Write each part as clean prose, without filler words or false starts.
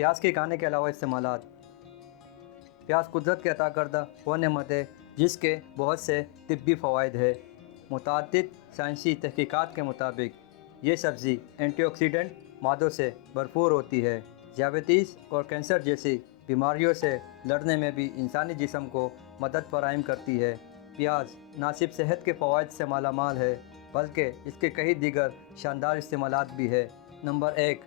प्याज के खाने के अलावा इस्तेमालात। प्याज कुदरत के अता करदा वो नेमत है जिसके बहुत से तिब्बी फ़वाइद है। मुतअद्दिद साइंसी तहकीकात के मुताबिक ये सब्ज़ी एंटीऑक्सीडेंट मादों से भरपूर होती है। ज़ियाबतीस और कैंसर जैसी बीमारियों से लड़ने में भी इंसानी जिस्म को मदद फराहम करती है। प्याज ना सिर्फ सेहत के फ़वाइद से मालामाल है बल्कि इसके कई दीगर शानदार इस्तेमालात भी है। नंबर 1,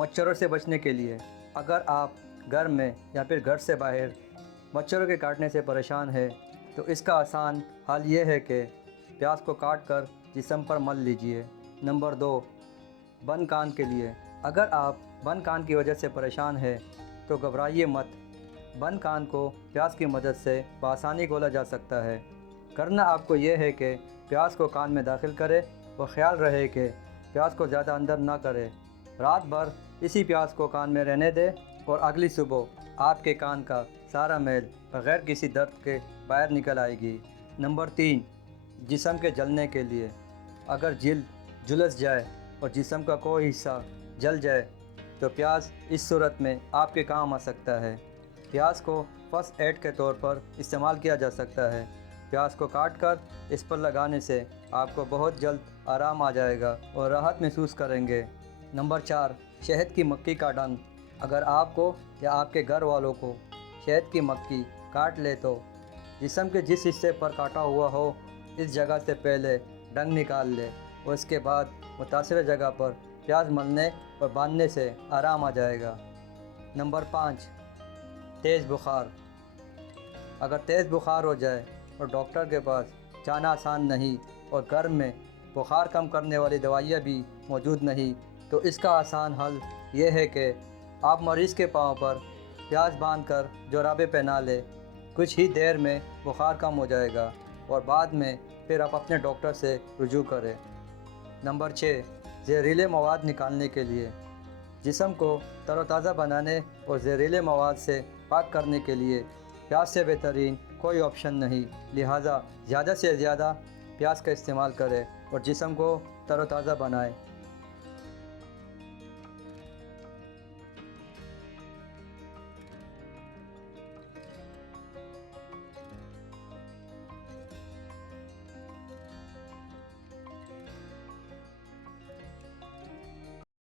मच्छरों से बचने के लिए। अगर आप घर में या फिर घर से बाहर मच्छरों के काटने से परेशान हैं तो इसका आसान हल ये है कि प्याज को काट कर जिस्म पर मल लीजिए। नंबर 2, बंद कान के लिए। अगर आप बंद कान की वजह से परेशान हैं तो घबराइए मत। बंद कान को प्याज की मदद से बआसानी खोला जा सकता है। करना आपको ये है कि प्याज को कान में दाखिल करें और ख़्याल रहे कि प्याज को ज़्यादा अंदर ना करें। रात भर इसी प्याज को कान में रहने दें और अगली सुबह आपके कान का सारा मैल बग़ैर किसी दर्द के बाहर निकल आएगी। नंबर 3, जिस्म के जलने के लिए। अगर जिल्द झुलस जाए और जिस्म का कोई हिस्सा जल जाए तो प्याज इस सूरत में आपके काम आ सकता है। प्याज को फर्स्ट एड के तौर पर इस्तेमाल किया जा सकता है। प्याज को काट कर इस पर लगाने से आपको बहुत जल्द आराम आ जाएगा और राहत महसूस करेंगे। नंबर 4, शहद की मक्खी का डंक। अगर आपको या आपके घर वालों को शहद की मक्खी काट ले तो जिस्म के जिस हिस्से पर काटा हुआ हो इस जगह से पहले डंक निकाल ले और इसके बाद मुतासिर जगह पर प्याज मलने और बांधने से आराम आ जाएगा। नंबर 5, तेज़ बुखार। अगर तेज़ बुखार हो जाए और डॉक्टर के पास जाना आसान नहीं और घर में बुखार कम करने वाली दवाइयाँ भी मौजूद नहीं तो इसका आसान हल ये है कि आप मरीज़ के पाँव पर प्याज बांधकर जोराबे पहना लें। कुछ ही देर में बुखार कम हो जाएगा और बाद में फिर आप अपने डॉक्टर से रुजू करें। नंबर 6, जहरीले मवाद निकालने के लिए। जिस्म को तरोताज़ा बनाने और जहरीले मवाद से पाक करने के लिए प्याज से बेहतरीन कोई ऑप्शन नहीं। लिहाजा ज़्यादा से ज़्यादा प्याज का इस्तेमाल करें और जिस्म को तरोताज़ा बनाएं।